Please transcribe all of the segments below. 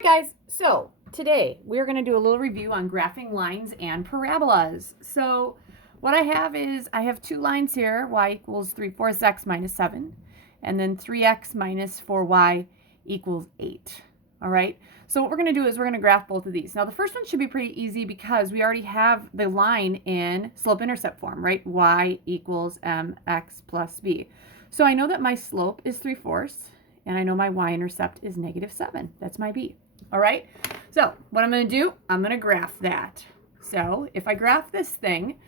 Guys, so today we're going to do a little review on graphing lines and parabolas. So what I have is I have two lines here, y equals 3/4 x minus 7, and then 3x minus 4y equals 8. All right, so what we're going to do is we're going to graph both of these. Now the first one should be pretty easy because we already have the line in slope-intercept form, right? Y equals mx plus b. So I know that my slope is 3/4, and I know my y-intercept is -7. That's my b. All right, so what I'm going to do, I'm going to graph that. So if I graph this thing,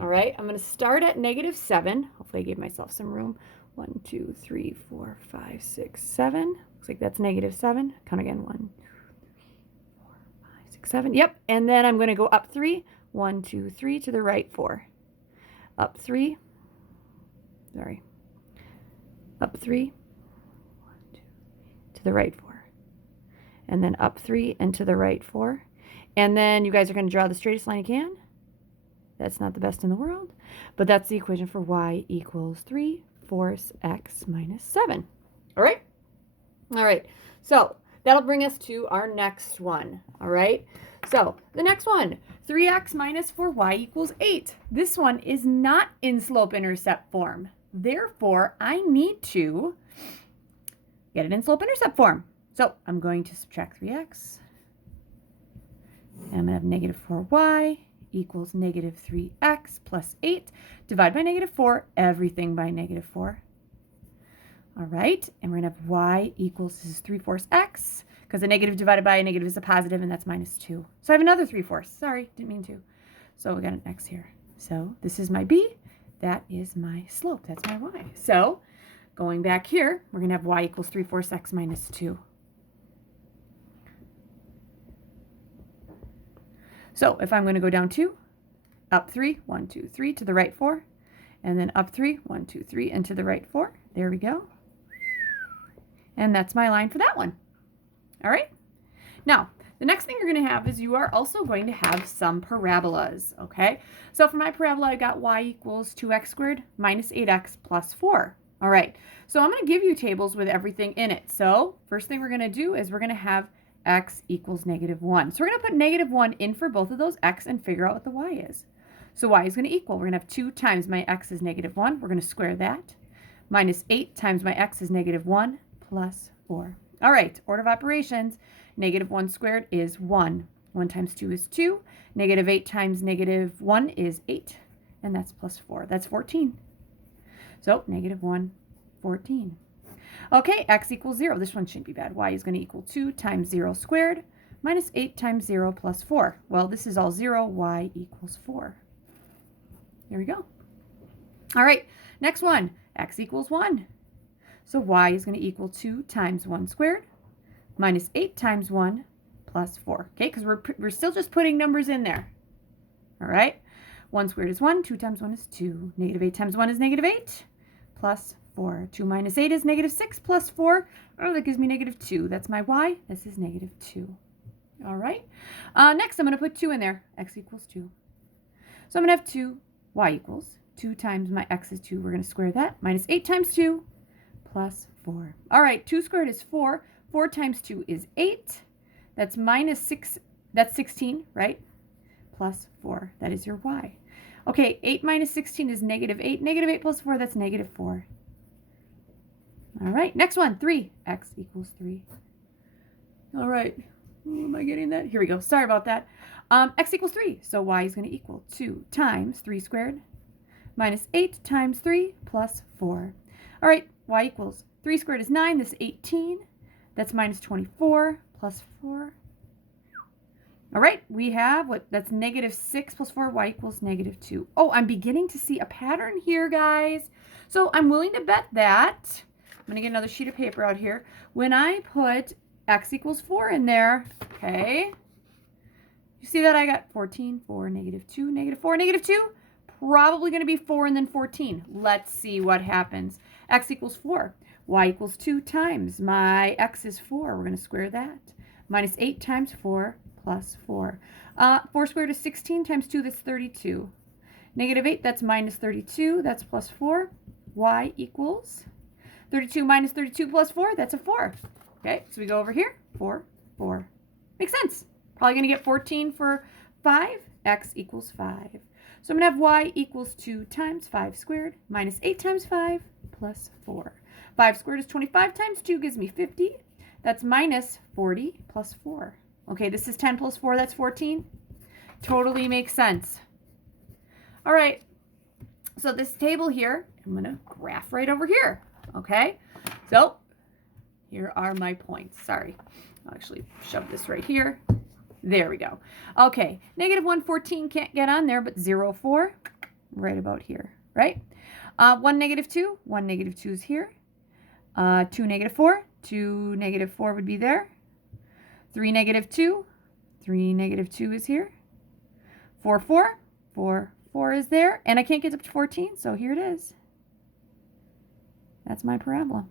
all right, I'm going to start at -7. Hopefully I gave myself some room. 1, 2, 3, 4, 5, 6, 7. Looks like that's -7. Count again. 1, 2, 3, 4, 5, 6, 7. Yep, and then I'm going to go up 3. 1, 2, 3 to the right 4. Up 3. Sorry. Up 3. 1, 2, 3 to the right 4. And then up 3 and to the right 4. And then you guys are going to draw the straightest line you can. That's not the best in the world, but that's the equation for y equals 3/4 x minus 7. All right? All right. So that'll bring us to our next one. All right? So the next one, 3x minus 4y equals 8. This one is not in slope-intercept form. Therefore, I need to get it in slope-intercept form. So I'm going to subtract 3x, and I'm going to have -4y equals -3x plus 8. Divide by -4, everything by -4. All right, and we're going to have y equals, this is 3/4 x, because a negative divided by a negative is a positive, and that's -2. So I have another 3/4. Sorry, didn't mean to. So we got an x here. So this is my b. That is my slope. That's my y. So going back here, we're going to have y equals 3/4 x minus 2. So if I'm going to go down 2, up 3, 1, 2, 3 to the right 4, and then up 3, 1, 2, 3, and to the right 4. There we go. And that's my line for that one. All right. Now, the next thing you're going to have is you are also going to have some parabolas, okay? So for my parabola, I got y equals 2x squared minus 8x plus 4. All right. So I'm going to give you tables with everything in it. So first thing we're going to do is we're going to have x equals -1. So we're going to put -1 in for both of those x and figure out what the y is. So y is going to equal, we're going to have 2 times my x is -1. We're going to square that. Minus 8 times my x is -1 plus 4. All right, order of operations, -1 squared is 1. 1 times 2 is 2. -8 times -1 is 8. And that's plus 4. That's 14. So -1, 14. Okay, x equals 0. This one shouldn't be bad. Y is going to equal 2 times 0 squared minus 8 times 0 plus 4. Well, this is all 0. Y equals 4. Here we go. All right, next one. X equals 1. So y is going to equal 2 times 1 squared minus 8 times 1 plus 4. Okay, because we're still just putting numbers in there. All right, 1 squared is 1. 2 times 1 is 2. -8 times 1 is -8 plus 4. 2 minus 8 is -6 plus 4. Oh, that gives me -2. That's my y. This is -2. All right. Next, I'm going to put 2 in there. X equals 2. So I'm going to have 2. Y equals 2 times my x is 2. We're going to square that. Minus 8 times 2 plus 4. All right. 2 squared is 4. 4 times 2 is 8. That's -6. That's 16, right? Plus 4. That is your y. Okay. 8 minus 16 is -8. -8 plus 4, that's -4. All right, next one, 3. X equals 3. All right, am I getting that? Here we go. Sorry about that. X equals 3, so y is going to equal 2 times 3 squared minus 8 times 3 plus 4. All right, y equals 3 squared is 9. This is 18. That's minus 24 plus 4. All right, we have what? That's -6 plus 4. Y equals -2. Oh, I'm beginning to see a pattern here, guys. So I'm willing to bet that. I'm going to get another sheet of paper out here. When I put x equals 4 in there, okay, you see that I got 14, 4, -2, -4, -2? Probably going to be 4 and then 14. Let's see what happens. X equals 4. Y equals 2 times. My x is 4. We're going to square that. Minus 8 times 4 plus 4. 4 squared is 16 times 2. That's 32. -8, that's minus 32. That's plus 4. Y equals 32 minus 32 plus 4, that's a 4. Okay, so we go over here, 4 4. Makes sense. Probably going to get 14 for 5. X equals 5. So I'm going to have y equals 2 times 5 squared minus 8 times 5 plus 4. 5 squared is 25 times 2 gives me 50. That's minus 40 plus 4. Okay, this is 10 plus 4, that's 14. Totally makes sense. All right, so this table here, I'm going to graph right over here. Okay, so here are my points. Sorry, I'll actually shove this right here. There we go. Okay, negative 114 can't get on there, but 0, 4, right about here, right? 1, negative 2, 1, negative 2 is here. 2, negative 4, 2, negative 4 would be there. 3, negative 2, 3, negative 2 is here. 4, 4, 4, 4 is there. And I can't get up to 14, so here it is. That's my parabola.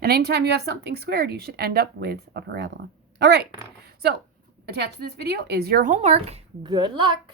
And anytime you have something squared, you should end up with a parabola. All right, so attached to this video is your homework. Good luck.